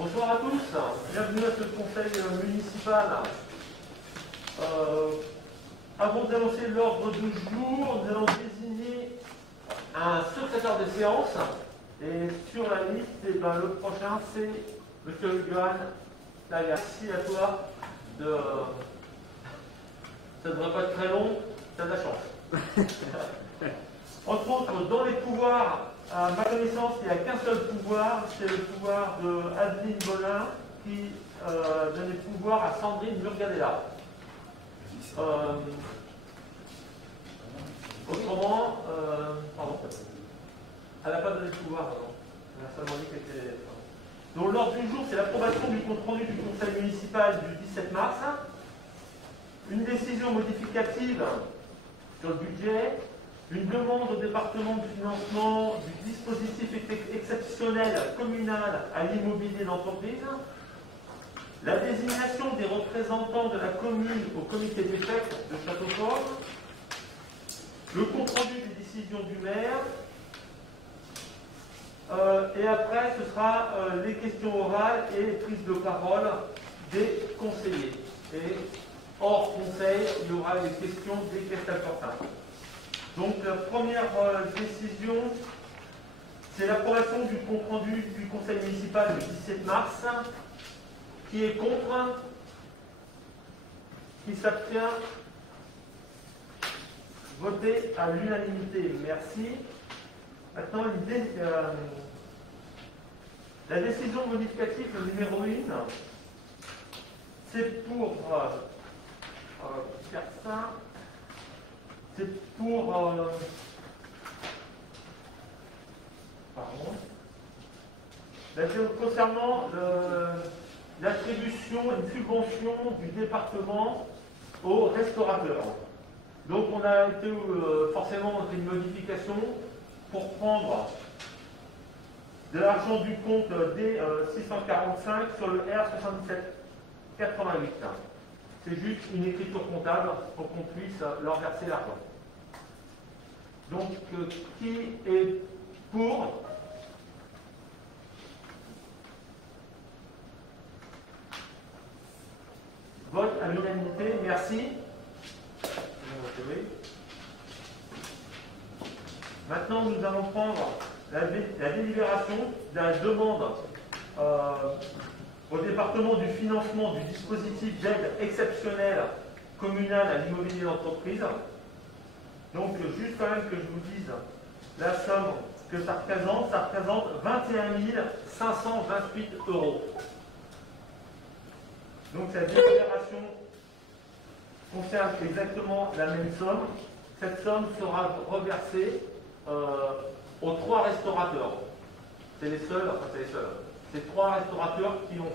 Bonsoir à tous, bienvenue à ce conseil municipal. Avant d'annoncer l'ordre du jour, nous allons désigner un secrétaire de séance. Et sur la liste, le prochain, c'est M. Johan Taillard. Merci à toi. Ça ne devrait pas être très long, tu as de la chance. Entre autres, dans les pouvoirs, à ma connaissance, il n'y a qu'un seul pouvoir, c'est le pouvoir de Adeline Bonin qui donne les pouvoirs à Sandrine Murgadella. Autrement, pardon, elle n'a pas donné de pouvoir, non. Elle a seulement dit qu'elle était... Donc l'ordre du jour, c'est l'approbation du compte-rendu du conseil municipal du 17 mars, une décision modificative sur le budget, une demande au département de financement du dispositif exceptionnel communal à l'immobilier d'entreprise, la désignation des représentants de la commune au comité des fêtes de Châteaufort, le compte-rendu des décisions du maire, et après ce sera les questions orales et les prises de parole des conseillers. Et hors conseil, il y aura les questions des questions. Donc la première décision, c'est l'approbation du compte-rendu du conseil municipal du 17 mars. Qui est contre? Qui s'abstient? Voté à l'unanimité. Merci. Maintenant, la décision modificative numéro 1, c'est pour faire ça. C'est pour concernant l'attribution, une subvention du département aux restaurateurs. Donc on a été forcément dans une modification pour prendre de l'argent du compte D645 sur le R7788. C'est juste une écriture comptable pour qu'on puisse leur verser l'argent. Donc, qui est pour? Vote à l'unanimité, merci. Maintenant, nous allons prendre la délibération de la demande au département du financement du dispositif d'aide exceptionnelle communale à l'immobilier d'entreprise. Donc, juste quand même que je vous dise la somme que ça représente 21 528 €. Donc, cette délibération concerne exactement la même somme. Cette somme sera reversée aux 3 restaurateurs. C'est les seuls, enfin c'est les seuls. C'est 3 restaurateurs qui ont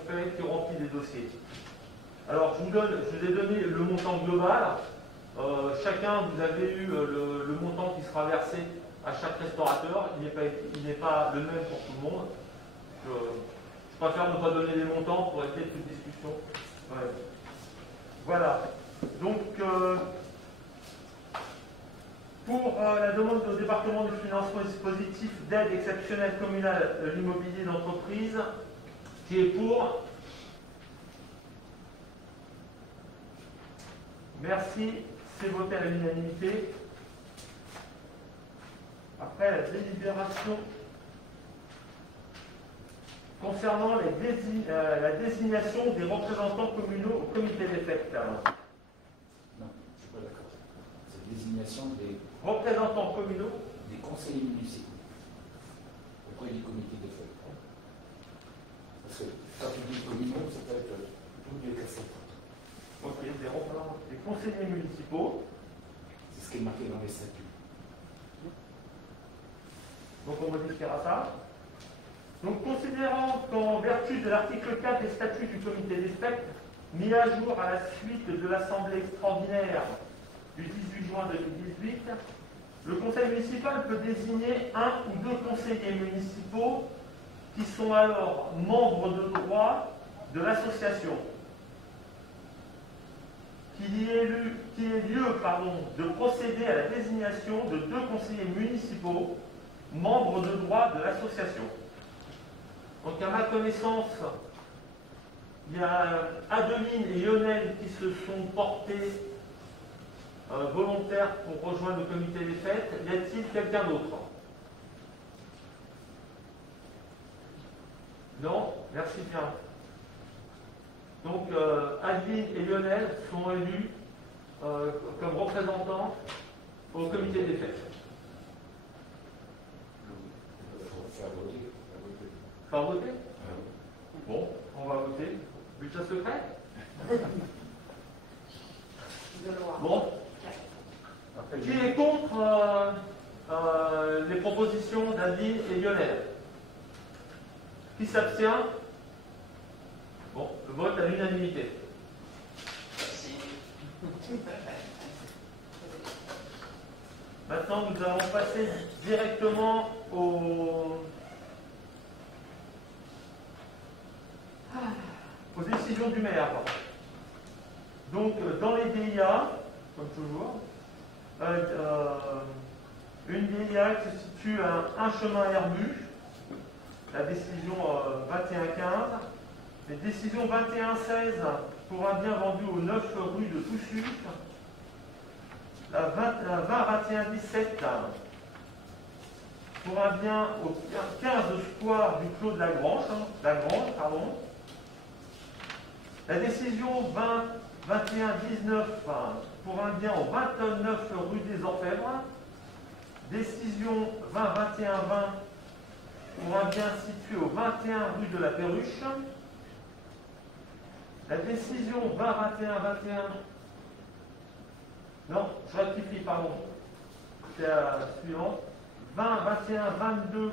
rempli des dossiers. Alors, je vous ai donné le montant global. Chacun, vous avez eu le montant qui sera versé à chaque restaurateur. Il n'est pas le même pour tout le monde. Je préfère ne pas donner les montants pour éviter toute discussion. Ouais. Voilà. Donc, pour la demande au département du financement et dispositif d'aide exceptionnelle communale à l'immobilier d'entreprise, qui est pour? Merci, c'est voté à l'unanimité. Après la délibération concernant la désignation des représentants communaux au comité des fêtes. Non, je ne suis pas d'accord. C'est la désignation des représentants communaux des conseillers municipaux auprès du comité des fêtes. Parce que quand tu dis communaux, ça peut être tout les cassettes. Ok, des représentants des conseillers municipaux. C'est ce qui est marqué dans les statuts. Donc on modifiera ça. Donc considérant qu'en vertu de l'article 4 des statuts du comité des fêtes, mis à jour à la suite de l'assemblée extraordinaire du 18 juin 2018, le conseil municipal peut désigner 1 ou 2 conseillers municipaux qui sont alors membres de droit de l'association. Qu'il y ait lieu de procéder à la désignation de 2 conseillers municipaux membres de droit de l'association. Donc à ma connaissance, Il y a Adeline et Lionel qui se sont portés volontaires pour rejoindre le comité des fêtes. Y a-t-il quelqu'un d'autre? Non? Merci bien. Donc, Adeline et Lionel sont élus comme représentants au comité des fêtes. Faire voter. Faire voter? Bon, on va voter. Bulletin secret? Bon. Qui est contre les propositions d'Adeline et Lionel? Qui s'abstient? Bon, le vote à l'unanimité. Merci. Maintenant, nous allons passer directement aux décisions du maire. Donc, dans les DIA, comme toujours, une DIA qui se situe à un chemin Herbu, la décision 21-15, les décisions 21-16 pour un bien vendu au 9 rue de Toussus, la 20-21-17 pour un bien au 15 square du Clos de la Grange, la décision 20-21-19 pour un bien au 29 rue des Orfèvres, décision 20-21-20 pour un bien situé au 21 rue de la Perruche, la décision 20-21-21, non, je rectifie, pardon, c'est la suivante, 20-21-22,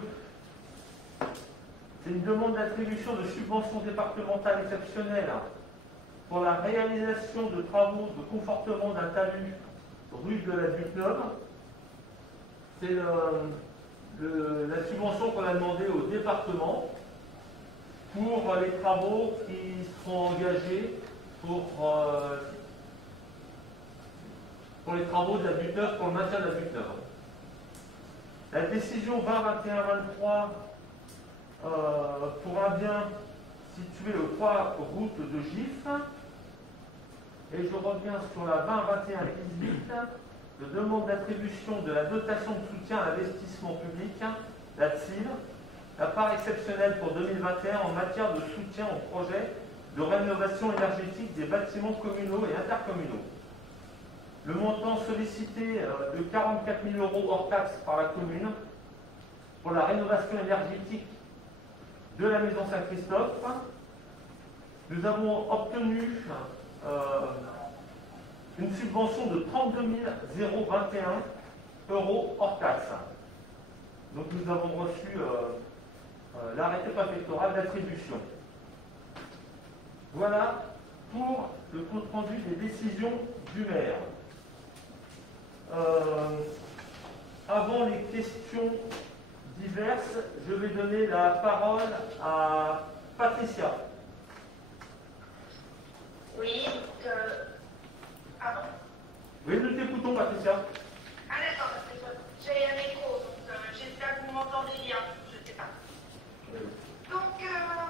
c'est une demande d'attribution de subvention départementale exceptionnelle pour la réalisation de travaux de confortement d'un talus rue de la Butte-Neuve. C'est la subvention qu'on a demandée au département pour les travaux qui seront engagés pour les travaux de la Butte-Neuve, pour le maintien de la Butte-Neuve. La décision 20-21-23 pour un bien situé aux 3 routes de Gif. Et je reviens sur la 20-21-18, de demande d'attribution de la dotation de soutien à l'investissement public, la TSIL, la part exceptionnelle pour 2021 en matière de soutien au projet de rénovation énergétique des bâtiments communaux et intercommunaux. Le montant sollicité de 44 000 € hors taxe par la commune pour la rénovation énergétique de la maison Saint-Christophe. Nous avons obtenu une subvention de 32 021 € hors taxe. Donc nous avons reçu l'arrêté préfectoral d'attribution. Voilà pour le compte-rendu des décisions du maire. Avant les questions diverses, je vais donner la parole à Patricia. Oui, pardon. Oui, nous t'écoutons, Patricia. Ah d'accord, parce que j'ai un écho, donc j'espère que vous m'entendez bien, je ne sais pas. Donc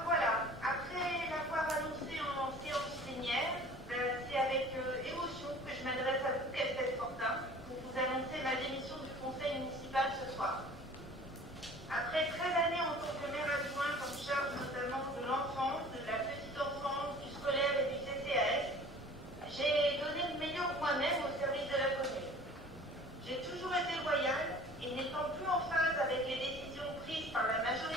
voilà, après l'avoir annoncé en séance plénière, c'est avec émotion que je m'adresse à vous, Capitaine Fortin, pour vous annoncer ma démission du conseil municipal ce soir. Après 13 années en tant que maire adjoint, en charge notamment de l'enfance, de la petite enfance, du scolaire et du CCAS, j'ai donné le meilleur de moi-même au service de la commune. J'ai toujours été loyale et n'étant plus en phase avec les décisions prises par la majorité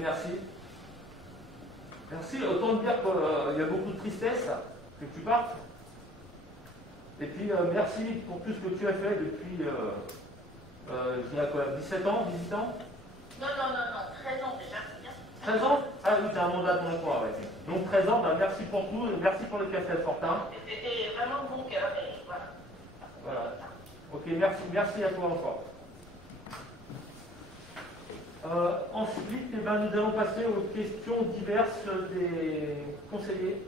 merci. Merci, autant dire qu'il y a beaucoup de tristesse que tu partes. Et puis merci pour tout ce que tu as fait depuis, je dirais quoi, 17 ans, 18 ans? Non, 13 ans déjà. Bien. 13 ans? Ah oui, t'as un mandat de mon emploi, ouais. Donc 13 ans, bah, merci pour tout, et merci pour le café Fortin. C'était vraiment de bon cœur, et voilà. Voilà. Ok, merci à toi encore. Ensuite, eh ben, nous allons passer aux questions diverses des conseillers.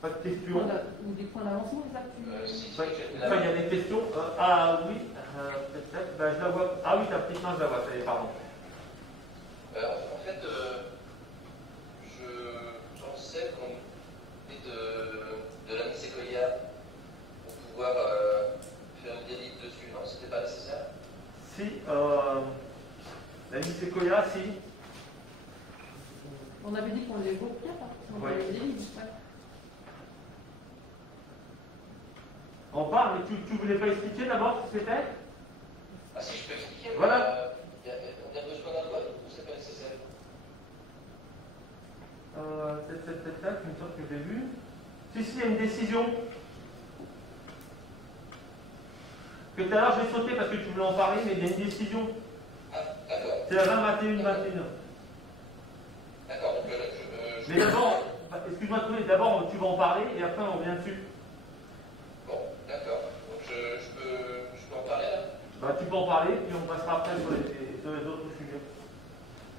Pas de questions. Ou des points d'avancement, c'est ça que tu... Enfin, il y a des questions. Ah oui, peut-être. Ben, je la vois. Ah oui, ta petite main, je la vois. Ça y est, pardon. En fait, je pensais qu'on est de l'ami Sequoia pour pouvoir faire une délite dessus, non? C'était pas nécessaire? Si, l'ami Sequoia, si. On avait dit qu'on les bloquait, on Ouais. avait dit, ouais. On parle, mais tu voulais pas expliquer d'abord ce que c'était? Ah si, je peux expliquer, mais Voilà. on a besoin d'un vote, ou c'est pas nécessaire? Tac, une sorte que j'ai vu. Si, il y a une décision. Que tout à l'heure j'ai sauté parce que tu voulais en parler, mais il y a une décision. Ah, d'accord. C'est la 20-21-21. D'accord, donc Mais d'abord, excuse-moi de trouver, d'abord tu vas en parler et après on revient dessus. Bon, d'accord. Donc je peux en parler là? Bah, tu peux en parler, puis on passera après sur les autres sujets.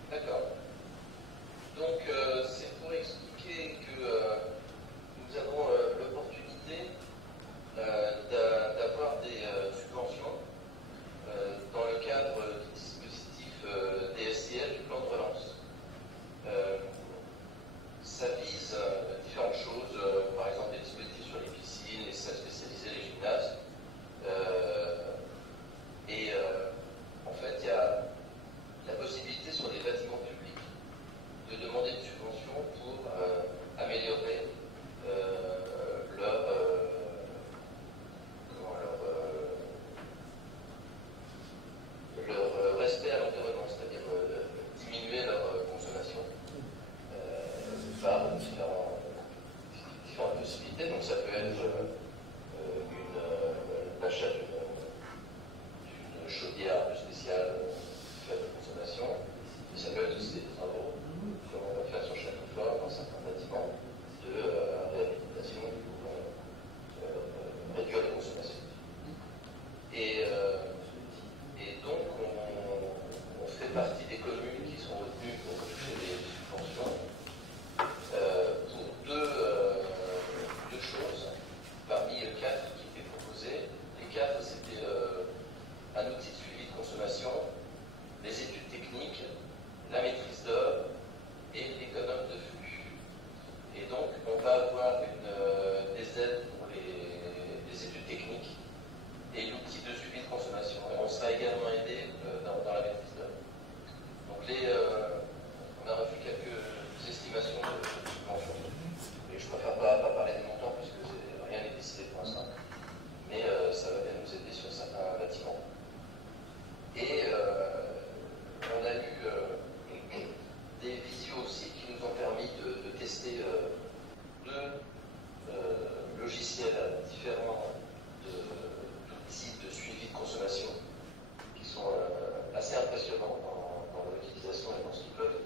D'accord. Donc, c'est pour expliquer que nous avons l'opportunité d'avoir des subventions dans le cadre du dispositif DSIL du plan de relance. Ça vise différentes choses, par exemple des dispositifs sur les piscines, les salles spécialisées, les gymnases. En fait, il y a la possibilité sur les bâtiments publics de demander une subvention pour améliorer leur respect à l'environnement, c'est-à-dire diminuer leur consommation par différentes possibilités. Donc ça peut être l'achat d'une chaudière spéciale faible consommation, mais ça peut être aussi des travaux qu'on va faire sur chaque fois dans certains bâtiments de réhabilitation pour réduire les consommations. Et donc on fait partie des communes qui sont retenues pour toucher des subventions pour deux choses parmi les 4 qui étaient proposées. Les 4, c'était un outil de suivi de consommation, les études techniques, la maîtrise d'œuvre et l'économe de flux. Et donc, on va avoir des aides pour les études techniques et l'outil de suivi de consommation. Et on sera également aidé dans la maîtrise d'œuvre. Donc, on a reçu quelques estimations de subventions. Et je préfère pas parler des montants puisque rien n'est décidé pour l'instant. Mais ça va bien nous aider sur certains bâtiments. Et on a eu des visios aussi qui nous ont permis de tester 2 logiciels différents d'outils de suivi de consommation qui sont assez impressionnants dans leur utilisation et dans ce qu'ils peuvent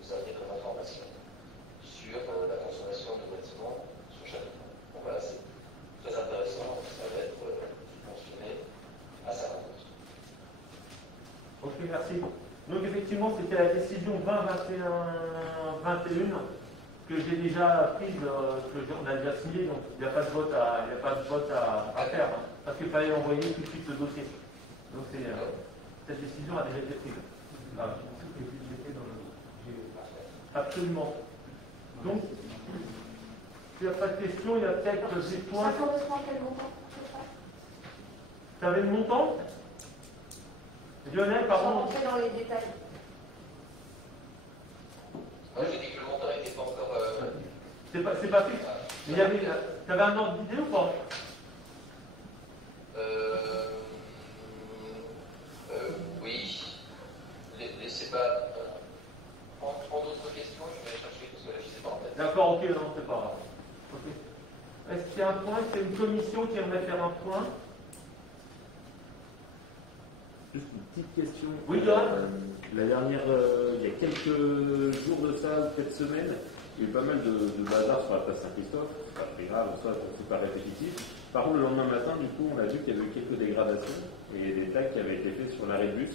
nous amener comme information sur la consommation de bâtiments sur chaque fois. Donc voilà, c'est très intéressant, ça va être subventionné à 50%. Ok, merci. Donc effectivement, c'était la décision 20-21-21 que j'ai déjà prise, on a déjà signé, donc il n'y a pas de vote à faire, hein, parce qu'il fallait envoyer tout de suite le dossier. Donc cette décision a déjà été prise. Voilà. Absolument. Donc, s'il n'y a pas de questions, il y a peut-être des points. Ça correspond à quel montant? Tu avais le montant? Lionel, Sans pardon. rentrer dans les détails. Moi, j'ai dit que le montant n'était pas encore. C'est pas fixe. Mais tu avais un ordre d'idée ou pas? point, c'est une commission qui aimerait faire un point. Juste une petite question. Oui, Johan. La dernière, il y a quelques jours de ça, quelques semaines, il y a eu pas mal de bazar sur la place Saint-Christophe. C'est pas très grave, en soi, c'est pas répétitif. Par contre, le lendemain matin, du coup, on a vu qu'il y avait eu quelques dégradations et des tags qui avaient été faits sur l'arrêt de bus,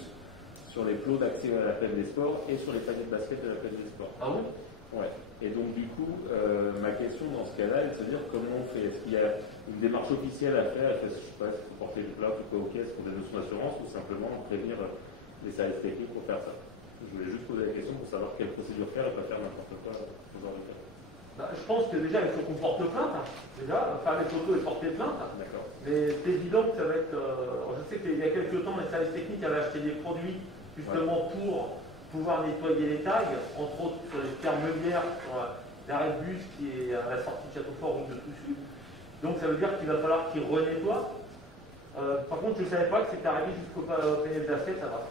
sur les plots d'accès à la plaine des sports et sur les paniers de basket de la plaine des sports. Ah bon? Ouais. Et donc, du coup, ma question dans ce cas-là est de se dire comment on fait. Est-ce qu'il y a une démarche officielle à faire? Est-ce que, je sais pas, est-ce qu'il faut porter une plainte ou quoi aux caisses pour des notions d'assurance ou simplement prévenir les services techniques pour faire ça? Je voulais juste poser la question pour savoir quelle procédure faire et pas faire n'importe quoi dans ce genre de cas. Bah, je pense que déjà, il faut qu'on porte plainte. Déjà, faire les photos et porter plainte. D'accord. Mais c'est évident que ça va être. Je sais qu'il y a quelques temps, les services techniques avaient acheté des produits justement pour pouvoir nettoyer les tags, entre autres sur les pierres meulières, sur l'arrêt de bus qui est à la sortie de Châteaufort ou de Toussus. Donc ça veut dire qu'il va falloir qu'ils renettoient. Par contre, je ne savais pas que c'était arrivé jusqu'au panier de basket, ça va.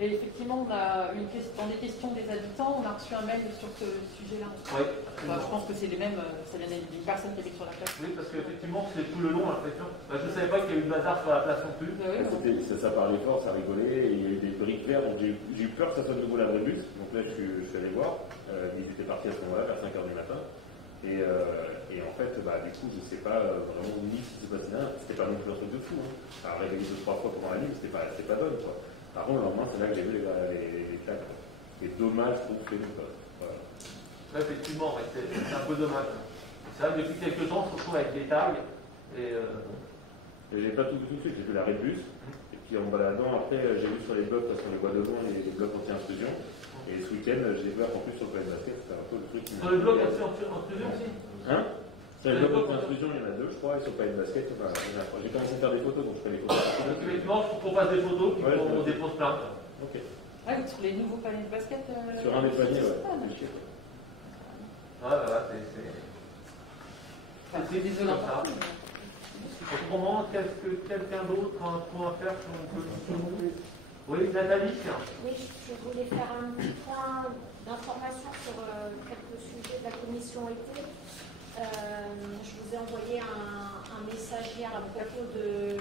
Et effectivement, on a dans les questions des habitants, on a reçu un mail sur ce sujet-là. Oui. Je pense que c'est les mêmes, ça vient d'une personne qui habite sur la place. Oui, parce qu'effectivement, c'est tout le long l'impression. Je ne savais pas qu'il y a eu de bazar sur la place non plus. Ça parlait fort, ça rigolait, et il y a eu des briques vertes, donc j'ai eu peur que ça soit de nouveau la vraie bus. Donc là, je suis allé voir. Ils étaient partis à ce moment-là, vers 5h du matin. Et en fait, du coup, je ne sais pas vraiment ni ce qui s'est passé là. C'était pas non plus un truc de fou. Ça a réveillé 2-3 fois pendant la nuit, c'était pas bonne, quoi. Par contre, le lendemain, c'est là que j'ai vu les tags. C'est dommage, je trouve, voilà. Effectivement, c'est un peu dommage. C'est vrai que depuis quelques temps, on se retrouve avec des tags. Et j'ai pas tout vu tout de suite, j'ai vu l'arrêt de bus. Et puis en baladant, après, j'ai vu sur les blocs, parce qu'on les voit devant, les blocs anti-intrusion. Et ce week-end, j'ai vu qu'en plus sur le plan de basket, c'était un peu le truc. Sur les blocs anti-intrusion aussi? Hein? Sur les blocs anti-intrusion, il y en a 2, je crois, et sur le plan de basket, j'ai commencé à faire des photos, donc je fais les photos. Donc effectivement, il faut qu'on fasse des photos, puis qu'on dépose plainte. Ok. Ah, sur les nouveaux paniers de basket Sur un des paniers, ouais. Voilà, c'est désolant. Autrement, qu'est-ce que quelqu'un d'autre a un point à faire sur une commission? Oui, Nathalie? Oui, je voulais faire un petit point d'information sur quelques sujets de la commission été. Je vous ai envoyé un message hier à propos du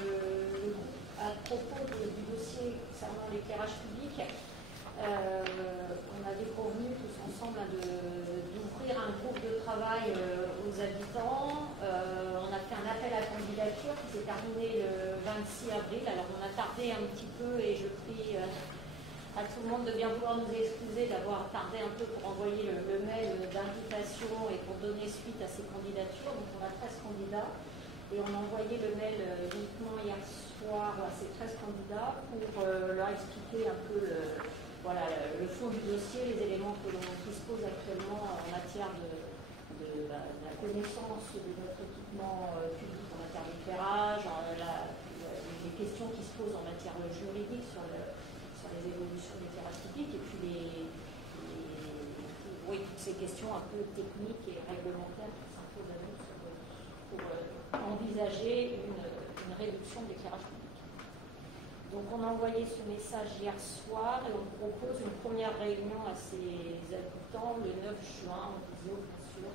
dossier concernant l'éclairage public. On avait convenu tous ensemble d'ouvrir un groupe de travail aux habitants. On a fait un appel à candidature qui s'est terminé le 26 avril. Alors on a tardé un petit peu et je prie à tout le monde de bien vouloir nous excuser d'avoir tardé un peu pour envoyer le mail d'invitation et pour donner suite à ces candidatures. Donc on a 13 candidats et on a envoyé le mail uniquement hier soir à ces 13 candidats pour leur expliquer un peu le fond du dossier, les éléments que l'on dispose actuellement en matière de la connaissance de notre équipement public en matière d'éclairage, les questions qui se posent en matière juridique sur les évolutions de l'éclairage public et puis toutes ces questions un peu techniques et réglementaires qui s'imposent à nous pour envisager une réduction de l'éclairage public. Donc on a envoyé ce message hier soir et on propose une première réunion à ces habitants le 9 juin en visio, bien sûr.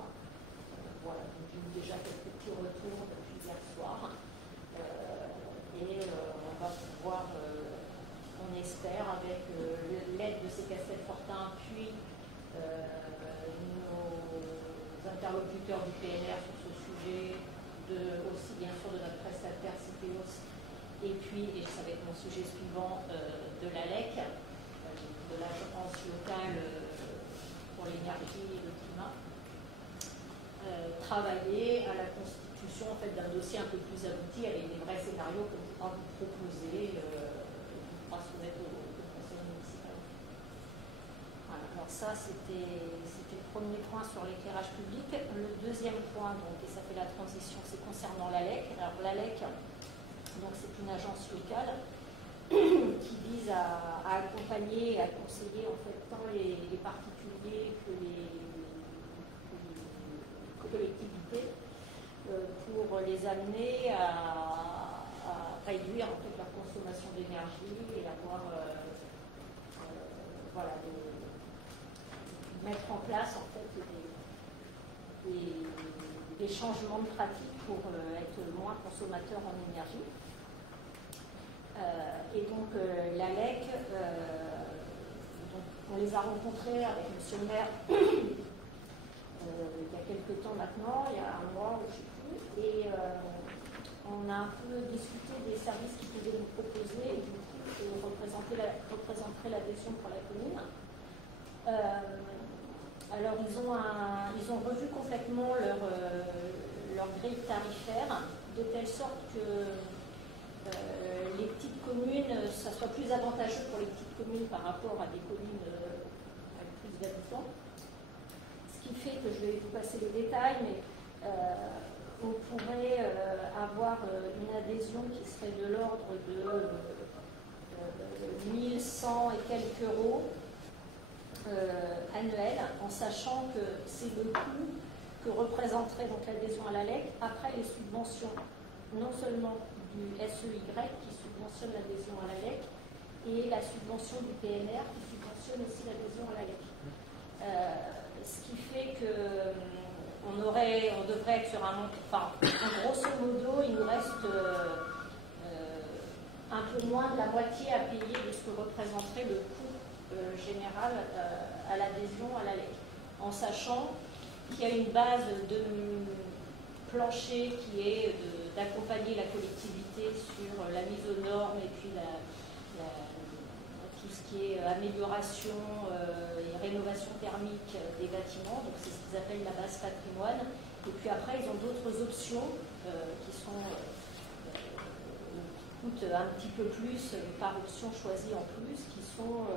Voilà, donc j'ai eu déjà quelques petits retours depuis hier soir. On va pouvoir, on espère, avec l'aide de ces cassettes Fortin, puis nos interlocuteurs du PNR sur ce sujet, aussi bien sûr de notre prestataire CPOS, et puis, et ça va être mon sujet suivant, de l'ALEC, de l'Agence locale pour l'énergie et le climat, travailler à la constitution en fait, d'un dossier un peu plus abouti avec des vrais scénarios qu'on pourra vous proposer, qu'on pourra soumettre au conseil municipal. Voilà, alors ça, c'était le premier point sur l'éclairage public. Le deuxième point, donc, et ça fait la transition, c'est concernant l'ALEC. Alors l'ALEC, donc c'est une agence locale qui vise à accompagner et à conseiller en fait tant les particuliers que les collectivités pour les amener à réduire en fait leur consommation d'énergie et avoir mettre en place en fait des des changements de pratique pour être moins consommateur en énergie. Et donc l'ALEC, on les a rencontrés avec M. le maire il y a quelques temps maintenant, il y a un mois, je ne sais plus, et on a un peu discuté des services qu'ils pouvaient nous proposer et du coup représenterait l'adhésion pour la commune. Alors ils ont revu complètement leur grille tarifaire de telle sorte que les petites communes, ça soit plus avantageux pour les petites communes par rapport à des communes avec plus d'habitants. Ce qui fait que je vais vous passer les détails, mais on pourrait avoir une adhésion qui serait de l'ordre de 1100 et quelques euros annuels, en sachant que c'est le coût que représenterait donc l'adhésion à l'ALEC après les subventions, non seulement du SEY qui subventionne l'adhésion à l'ALEC et la subvention du PNR qui subventionne aussi l'adhésion à l'ALEC. Ce qui fait que on devrait être sur un montant, enfin, grosso modo, il nous reste un peu moins de la moitié à payer de ce que représenterait le coût général à l'adhésion à l'ALEC, en sachant qu'il y a une base de plancher qui est d'accompagner la collectivité sur la mise aux normes et puis tout ce qui est amélioration et rénovation thermique des bâtiments, donc c'est ce qu'ils appellent la base patrimoine. Et puis après, ils ont d'autres options qui coûtent un petit peu plus par option choisie en plus, qui sont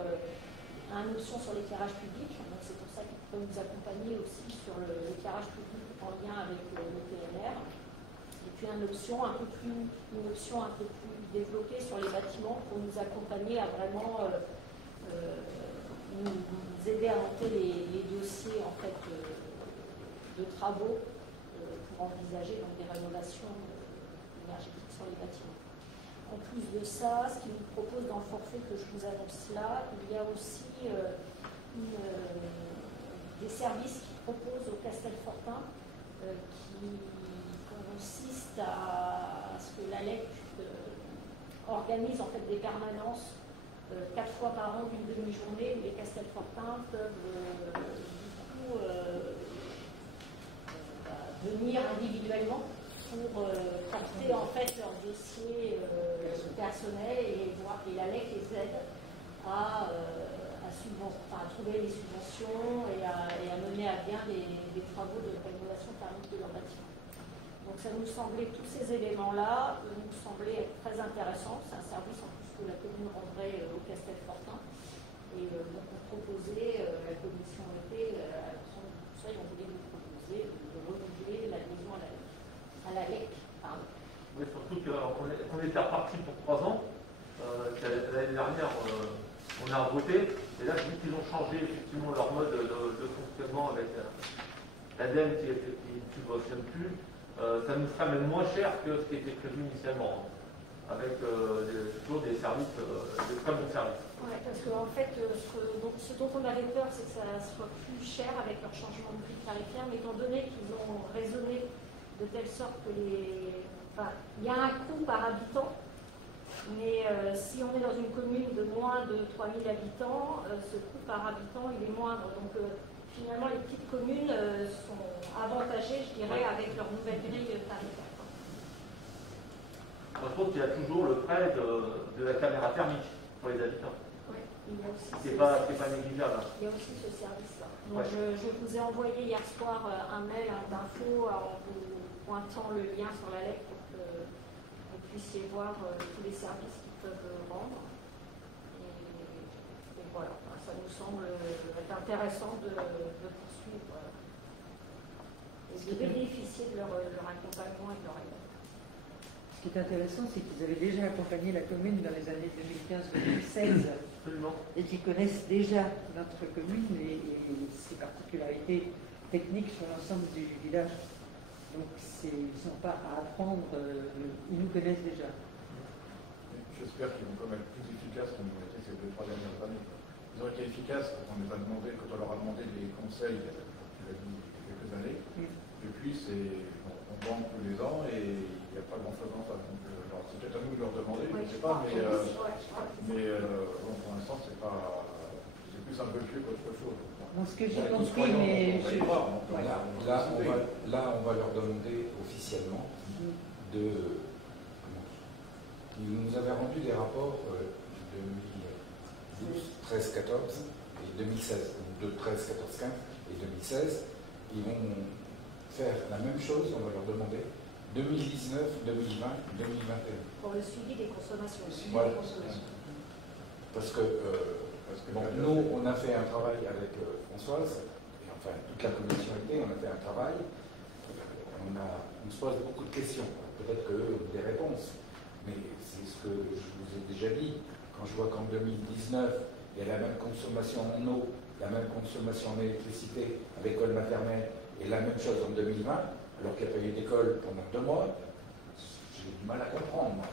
une option sur l'éclairage public, donc c'est pour ça qu'ils peuvent nous accompagner aussi sur l'éclairage public en lien avec le PNR. Et puis une option un peu plus développée sur les bâtiments pour nous accompagner à vraiment nous aider à monter les dossiers en fait, de travaux pour envisager donc, des rénovations énergétiques sur les bâtiments. En plus de ça, ce qu'ils nous proposent dans le forfait que je vous annonce là, il y a aussi des services qu'ils proposent au Castelfortin qui consiste à ce que l'ALEC organise en fait des permanences 4 fois par an d'une demi-journée où les Castelfortins peuvent venir individuellement pour porter en fait leur dossier personnel et l'ALEC les aide à trouver les subventions et à mener à bien des travaux de rénovation thermique de leur bâtiment. Donc ça nous semblait, tous ces éléments-là nous semblaient être très intéressants. C'est un service en plus que la commune rendrait au Castelfortin. Et donc on proposait, la commission était, on voulait vous proposer de renouveler l'adhésion à l'ALEC. Oui, surtout qu'on était reparti pour 3 ans. L'année dernière, on a voté. Et là, vu qu'ils ont changé effectivement leur mode de fonctionnement avec l'ADEME qui ne subventionne plus, ça nous sera même moins cher que ce qui était prévu initialement, avec toujours des services, de très bons services. Oui, parce qu'en fait, ce dont on avait peur, c'est que ça soit plus cher avec leur changement de prix tarifaire, mais étant donné qu'ils ont raisonné de telle sorte que il y a un coût par habitant, mais si on est dans une commune de moins de 3000 habitants, ce coût par habitant il est moindre. Donc finalement, les petites communes sont avantagées, je dirais, avec leur nouvelle grille tarifaire. Par contre, il y a toujours le prêt de la caméra thermique pour les habitants. Oui, il y a aussi c'est pas négligeable. Il y a aussi ce service-là. Donc je vous ai envoyé hier soir un mail d'info en vous pointant le lien sur l'ALEC pour que vous puissiez voir tous les services qu'ils peuvent rendre. Et voilà, ça nous semble être intéressant de poursuivre et de bénéficier de leur accompagnement et de leur aide. Ce qui est intéressant, c'est qu'ils avaient déjà accompagné la commune dans les années 2015-2016 et qu'ils connaissent déjà notre commune et ses particularités techniques sur l'ensemble du village. Donc ils ne sont pas à apprendre, ils nous connaissent déjà. J'espère qu'ils vont quand même être plus efficaces qu'on ont été ces 2-3 dernières années. Ils ont été efficaces quand on leur a demandé des conseils, il y a quelques années. Et Et puis, on vend tous les ans et il n'y a pas grand-chose en face. Donc, c'est peut-être à nous de leur demander, je ne sais pas, mais bon, pour l'instant, c'est plus un peu vieux qu'autre chose. Bon, ce que j'ai compris, mais là, on va leur demander officiellement de... Ils nous avaient rendu des rapports 2012, 13, 14 et 2016. De 13, 14, 15 et 2016. Ils vont faire la même chose, on va leur demander 2019, 2020, 2021. Pour le suivi des consommations. Voilà. Parce que bon, nous, on a fait un travail avec Françoise, et enfin toute la commission était, on a fait un travail, on se pose beaucoup de questions, peut-être qu'eux ont des réponses, mais c'est ce que je vous ai déjà dit, quand je vois qu'en 2019, il y a la même consommation en eau, la même consommation en électricité à l'école maternelle, et la même chose en 2020, alors qu'il n'y a pas eu d'école pendant 2 mois, j'ai du mal à comprendre.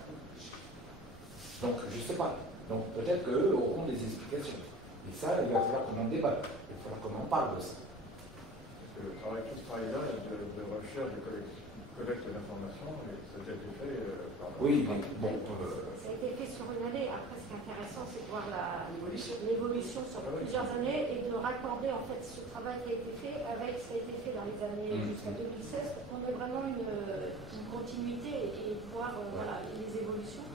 Donc, je ne sais pas. Donc, peut-être qu'eux auront des explications. Et ça, il va falloir qu'on en débatte. Il va falloir qu'on en parle de ça. Parce que tout ce travail-là de recherche, de collecte d'informations, ça a été fait par... Oui, mais bon... Ça a été fait sur une année. Après, ce qui est intéressant, c'est de voir l'évolution sur plusieurs années et de raccorder en fait ce travail qui a été fait avec ce qui a été fait dans les années jusqu'à 2016 pour qu'on ait vraiment une continuité et voir voilà, les évolutions.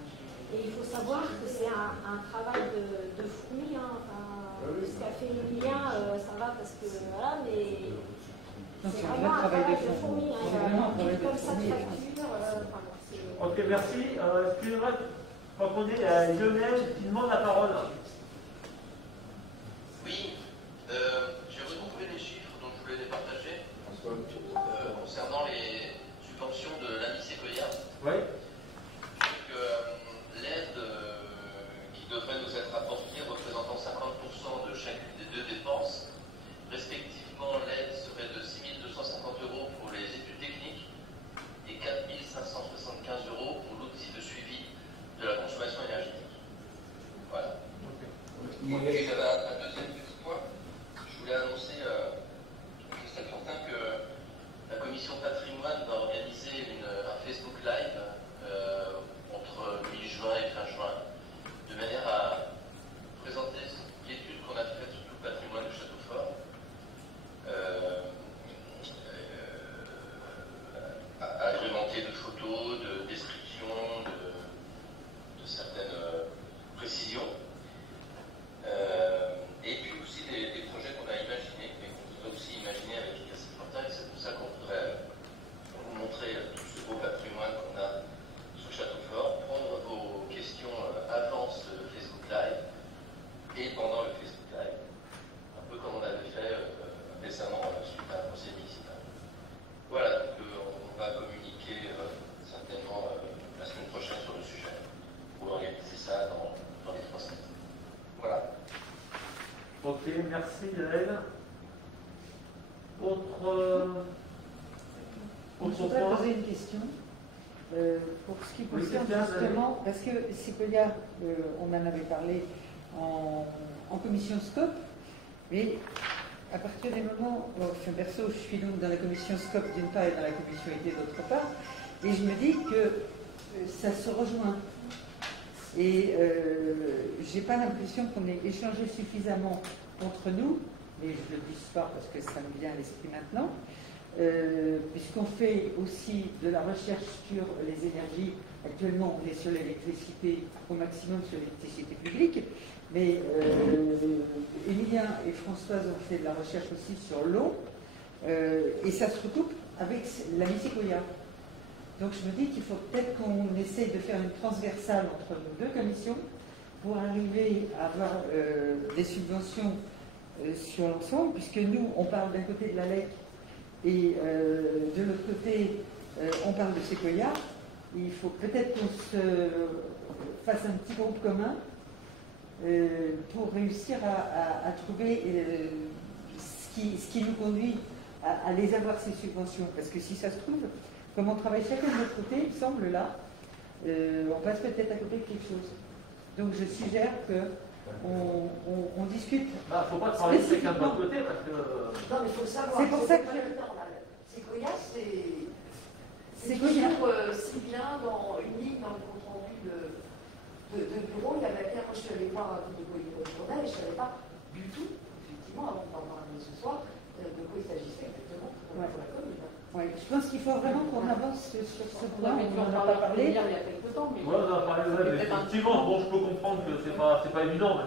Et il faut savoir que c'est un travail de fourmi. Ce qu'a fait Emilien, ça va parce que voilà, mais c'est vraiment un travail de fourmi. Comme ça de facture. Ok, merci. Excusez-moi, je crois qu'on est à Lionel qui demande la parole. Oui, j'ai retrouvé les chiffres dont je voulais les partager concernant les subventions de l'AMI Sequoia. Oui. L'aide qui devrait nous être apportée représentant 50% de chacune des 2 dépenses. Respectivement, l'aide serait de 6 250 € pour les études techniques et 4 575 € pour l'outil de suivi de la consommation énergétique. Voilà. Et il y avait un deuxième petit point. Je voulais annoncer à Christelle Fortin que la commission patrimoine va organiser un Facebook Live entre mi-juin et fin juin, de manière à présenter l'étude qu'on a faite sur tout le patrimoine de Châteaufort, agrémentée de photos, de descriptions, de certaines précisions, et puis aussi des projets qu'on a imaginés, mais qu'on voudrait aussi imaginer avec Christelle Fortin, et c'est pour ça qu'on voudrait vous montrer tout ce beau patrimoine qu'on a sur Châteaufort, prendre vos questions avant ce Facebook Live et pendant le Facebook Live, un peu comme on avait fait récemment suite à un conseil municipal. Voilà, donc on va communiquer certainement la semaine prochaine sur le sujet pour organiser ça dans les 3 semaines. Voilà. Ok, merci Yael. Autre je voudrais poser une question. Pour ce qui concerne justement, parce que Sequoia, on en avait parlé en commission SCOP, mais à partir du moment, enfin perso, je suis donc dans la commission SCOP d'une part et dans la commission IT d'autre part, et je me dis que ça se rejoint. Et j'ai pas l'impression qu'on ait échangé suffisamment entre nous, mais je le dis ce soir parce que ça me vient à l'esprit maintenant. Puisqu'on fait aussi de la recherche sur les énergies. Actuellement, on est sur l'électricité, au maximum sur l'électricité publique, mais Emilien et Françoise ont fait de la recherche aussi sur l'eau, et ça se recoupe avec l'AMI Sequoia. Donc je me dis qu'il faut peut-être qu'on essaye de faire une transversale entre nos 2 commissions pour arriver à avoir des subventions sur l'ensemble, puisque nous, on parle d'un côté de la LEC, et de l'autre côté, on parle de Sequoia. Il faut peut-être qu'on se fasse un petit groupe commun pour réussir à trouver ce qui nous conduit à les avoir, ces subventions. Parce que si ça se trouve, comme on travaille chacun de notre côté, il semble là, on passe peut-être à côté de quelque chose. Donc je suggère qu'on discute. Il ne faut pas travailler chacun de notre côté parce que. Non, mais il faut le savoir. C'est pour ça que Sequoia, c'est toujours si bien dans une ligne dans le compte rendu de bureau. Il y avait moi je suis allée voir un peu de quoi il retournait et je ne savais pas du tout, effectivement, avant d'en parler ce soir, de quoi il s'agissait exactement pour la commune. Ouais, je pense qu'il faut vraiment qu'on avance sur ce point. On en a parlé il y a quelques temps. Mais on en a parlé, mais effectivement, bon, je peux comprendre que c'est pas évident.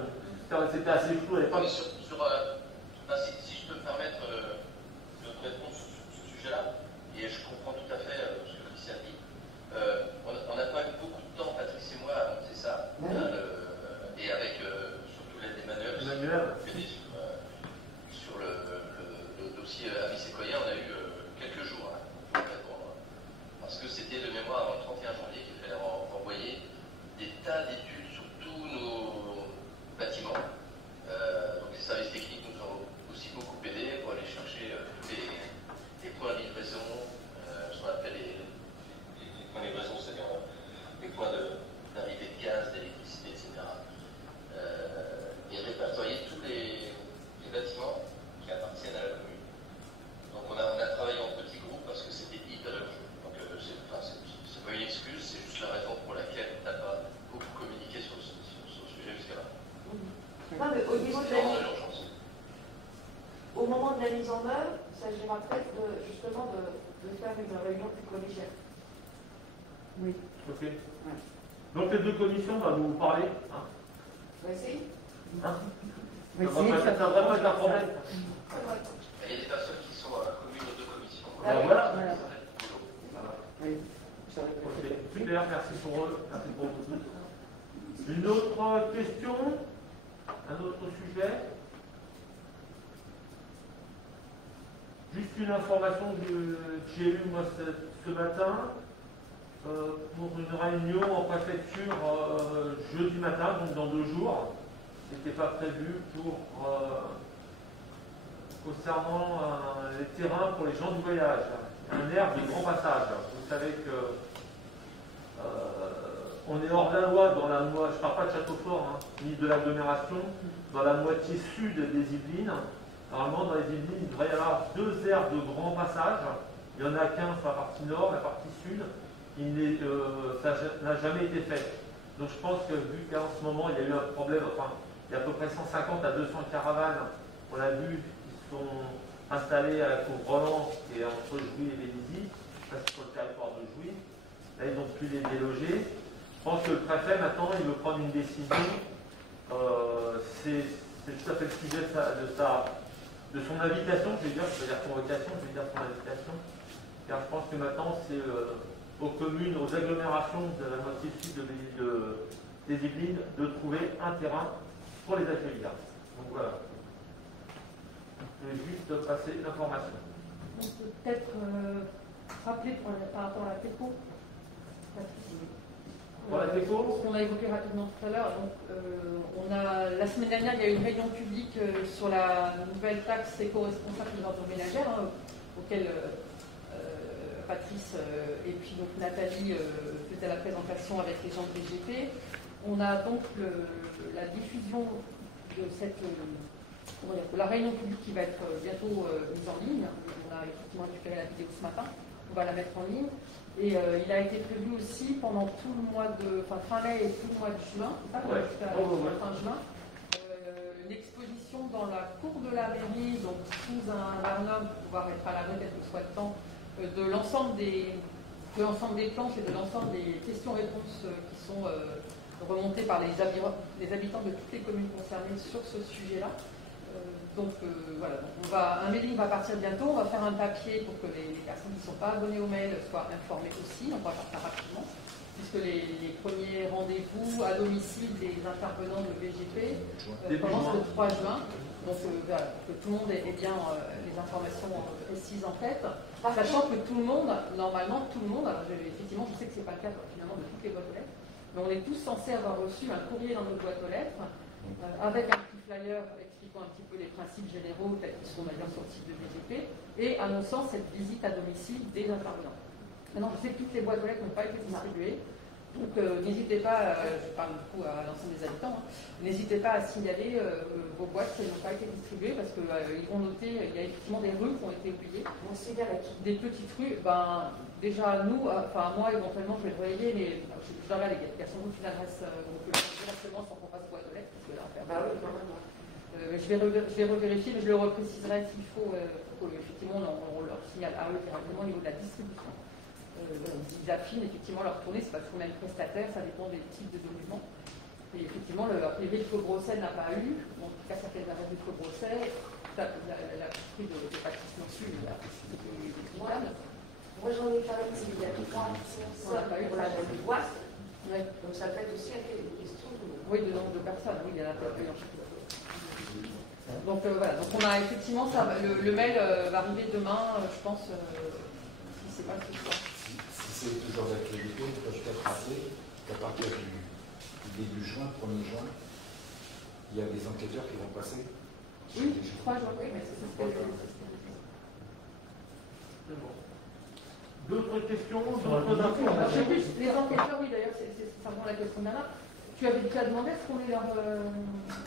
C'était assez flou à l'époque. Si je peux me permettre de répondre sur ce sujet-là, et je comprends tout à fait ce que Christian dit. On n'a pas eu beaucoup de temps, Patrice et moi, à monter ça, et avec surtout l'aide d'Emmanuel sur le dossier Amis Sequoia, on a eu quelques jours pour répondre. Parce que c'était de mémoire avant le 31 janvier qu'il fallait renvoyer des tas d'études sur tous nos bâtiments. Donc les services techniques nous ont aussi beaucoup aidés pour aller chercher tous les points de livraison, ce qu'on appelle les points de livraison, c'est-à-dire les points d'arrivée de gaz, d'électricité, etc. Et répertorier tous les bâtiments qui appartiennent à la commune. Donc on a travaillé en petits groupes parce que c'était hyper urgent. Donc c'est pas une excuse, c'est juste la raison pour laquelle on n'a pas beaucoup communiqué sur ce sujet jusqu'à là. Non, mais au niveau de au moment de la mise en œuvre, il s'agira peut-être justement de faire une réunion plus collégiale. Oui. Ok. Ouais. Donc les deux commissions vont vous parler. Hein. On va essayer. Hein. Ça va pas être un problème. Il y a des personnes qui sont communes aux deux commissions. Voilà. Oui. Okay. Super, merci pour eux. Merci pour vous tous. Une autre question? Un autre sujet? Juste une information que j'ai eue moi ce matin pour une réunion en préfecture jeudi matin, donc dans 2 jours. Ce n'était pas prévu concernant les terrains pour les gens du voyage. Un aire de grand passage. Vous savez que on est hors la loi dans la moitié, je ne parle pas de Châteaufort, ni de l'agglomération, dans la moitié sud des Yvelines. Normalement, dans les Yvelines, il devrait y avoir 2 aires de grand passage. Il n'y en a qu'un sur la partie nord, la partie sud. Ça n'a jamais été fait. Donc je pense que vu qu'en ce moment, il y a eu un problème, enfin, il y a à peu près 150 à 200 caravanes, on l'a vu, qui sont installées à la cour Roland et entre Jouy et Vélizy. Ça, c'est sur le territoire de Jouy. Là, ils n'ont plus les déloger. Je pense que le préfet, maintenant, il veut prendre une décision. C'est tout à fait le sujet de son invitation, je vais dire convocation, je vais dire son invitation. Car je pense que maintenant, c'est aux communes, aux agglomérations de la moitié sud des Yvelines de trouver un terrain pour les accueillir. Donc voilà. Je vais juste passer l'information. On peut peut-être rappeler par rapport à la TECO. Ce qu'on a évoqué rapidement tout à l'heure. Donc, la semaine dernière, il y a eu une réunion publique sur la nouvelle taxe éco-responsable des ordures ménagères, auquel Patrice et puis donc Nathalie faisaient la présentation avec les gens de VGP. On a donc la diffusion de la réunion publique qui va être bientôt mise en ligne. On a effectivement récupéré la vidéo ce matin. On va la mettre en ligne. Et il a été prévu aussi pendant tout le mois fin mai et tout le mois de juin, jusqu'à fin juin, une exposition dans la cour de la mairie, donc sous un vernum pour pouvoir être à l'abri quelque soit de temps, de l'ensemble des planches et de l'ensemble des questions-réponses qui sont remontées par les habitants de toutes les communes concernées sur ce sujet-là. Voilà, un mailing va partir bientôt, on va faire un papier pour que les personnes qui ne sont pas abonnées au mail soient informées aussi, on va faire ça rapidement, puisque les premiers rendez-vous à domicile des intervenants de VGP commencent le 3 juin, donc que tout le monde ait bien les informations précises en tête, sachant que tout le monde, normalement tout le monde, alors effectivement je sais que ce n'est pas le cas finalement de toutes les boîtes aux lettres, mais on est tous censés avoir reçu un courrier dans notre boîte aux lettres, avec un petit flyer expliquant un petit peu les principes généraux tels qu'ils seront d'ailleurs sur le site de VGP et annonçant cette visite à domicile des intervenants. Maintenant, je sais que toutes les boîtes aux lettres n'ont pas été distribuées. Donc n'hésitez pas, je parle du coup à l'ensemble des habitants, hein, n'hésitez pas à signaler vos boîtes qui n'ont pas été distribuées parce qu'ils vont noter, il y a effectivement des rues qui ont été oubliées. Des petites rues, ben, déjà nous, enfin moi éventuellement je vais relayer, mais je regarde, il y a sans doute une adresse, on peut directement sans qu'on fasse boîte aux lettres, parce que là on fait je vais revérifier, mais je le repréciserai s'il faut, effectivement on leur signale à eux directement au niveau de la distribution. Ils affinent effectivement leur tournée, c'est pas toujours le même prestataire, ça dépend des types de documents. Et effectivement, le Rico Brosset n'a pas eu, en tout cas certaines adresses du Rico Brosset, la prix de Patrice non plus, il y a des critères. Moi j'en ai parlé, il y a 3 personnes pour la boîte, donc ça peut être aussi une question de... Oui, de nombre de personnes, oui, il y en a peut-être en chaque. Donc voilà, donc on a effectivement ça, le mail va arriver demain, je pense, si c'est pas ce soir. Si c'est toujours d'actualité, je peux peut-être rappeler qu'à partir du début juin, 1er juin, il y a des enquêteurs qui vont passer. Oui, 3 jours, oui, mais c'est ce que je veux. D'autres questions, d'autres infos? Les enquêteurs, oui, d'ailleurs, ça rend la question d'Anna. Tu avais déjà demandé est-ce qu'on ait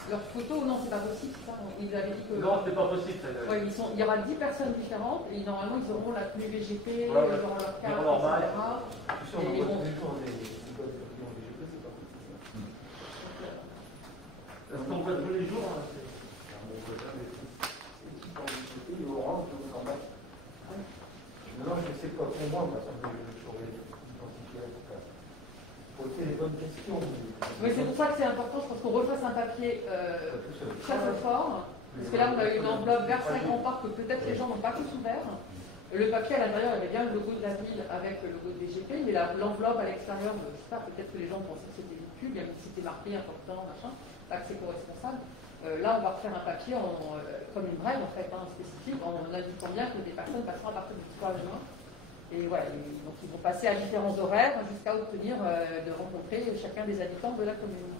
leur photo? Non, c'est pas possible, ça. Ils avaient dit que. Non, c'est pas possible. Ouais, il y aura 10 personnes différentes et normalement ils auront la tenue VGP, voilà, ils auront leur carte, normal. etc. Et ils vont. Est-ce qu'on voit tous les jours? Non, je ne sais pas pour moi, parce que j'aurais identifié en tout cas. Poser les bonnes questions. Oui, c'est pour ça que c'est important, je pense qu'on refasse un papier très fort. Parce que là, on a une enveloppe vers Saint-Grand-Parc que peut-être les gens n'ont pas tous ouvert. Le papier à l'intérieur avait bien le logo de la ville avec le logo de DGP, mais l'enveloppe à l'extérieur, je ne sais pas, peut-être que les gens pensaient que c'était véhicule, même si c'était marqué important, machin, pas que c'est co-responsable. Là, on va refaire un papier comme une brève, en fait, spécifique, en indiquant bien que des personnes passeront à partir du 3 juin. Et voilà, donc ils vont passer à différents horaires jusqu'à obtenir de rencontrer chacun des habitants de la commune.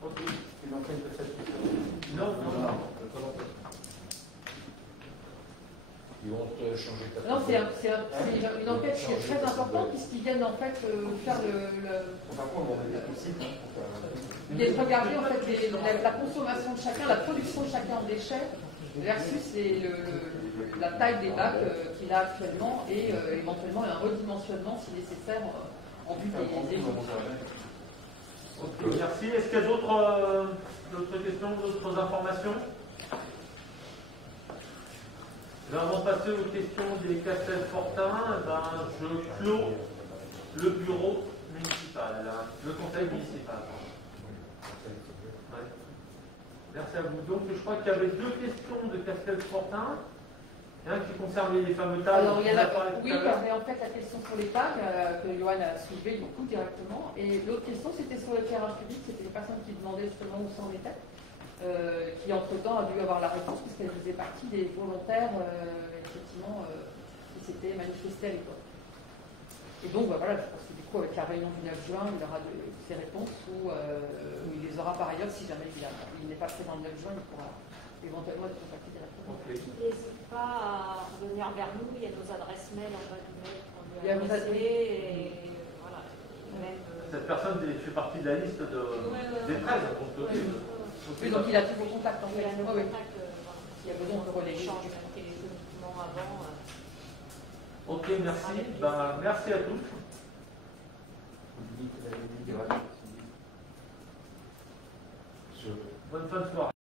Ok, une enquête de cette question. Non. Ils vont changer ta Non, c'est une enquête qui est très importante puisqu'ils viennent en fait faire ils viennent regarder en fait la consommation de chacun, la production de chacun en déchets versus la taille des bacs qu'il a actuellement et éventuellement un redimensionnement si nécessaire en vue des émissions. Ok, merci. Est-ce qu'il y a d'autres questions, d'autres informations? Avant de passer aux questions des Castelfortin, je clôt le bureau municipal, le conseil municipal. Ouais. Merci à vous. Donc, je crois qu'il y avait 2 questions de Castelfortin. Il y en a qui concernait les fameux tags. Alors, il y avait en fait la question sur les tags que Johan a soulevé du coup directement. Et l'autre question, c'était sur l'éclairage public. C'était les personnes qui demandaient justement où ça en était. Qui entre-temps a dû avoir la réponse puisqu'elle faisait partie des volontaires effectivement qui s'étaient manifestés à l'époque. Et donc voilà, je pense que du coup avec la réunion du 9 juin, il aura ces réponses où il les aura par ailleurs si jamais il n'est pas présent le 9 juin, il pourra éventuellement être contacté directement. Okay. N'hésite pas à revenir vers nous, il y a nos adresses mail en bas du mail qu'on lui a laissées et voilà. Même, cette personne fait partie de la liste des 13. Oui, donc il a tous vos contacts en fait. Il a nos contacts, s'il y a besoin de relayer. Échange les documents avant. Ok, merci. Merci à tous. Bonne fin de soirée.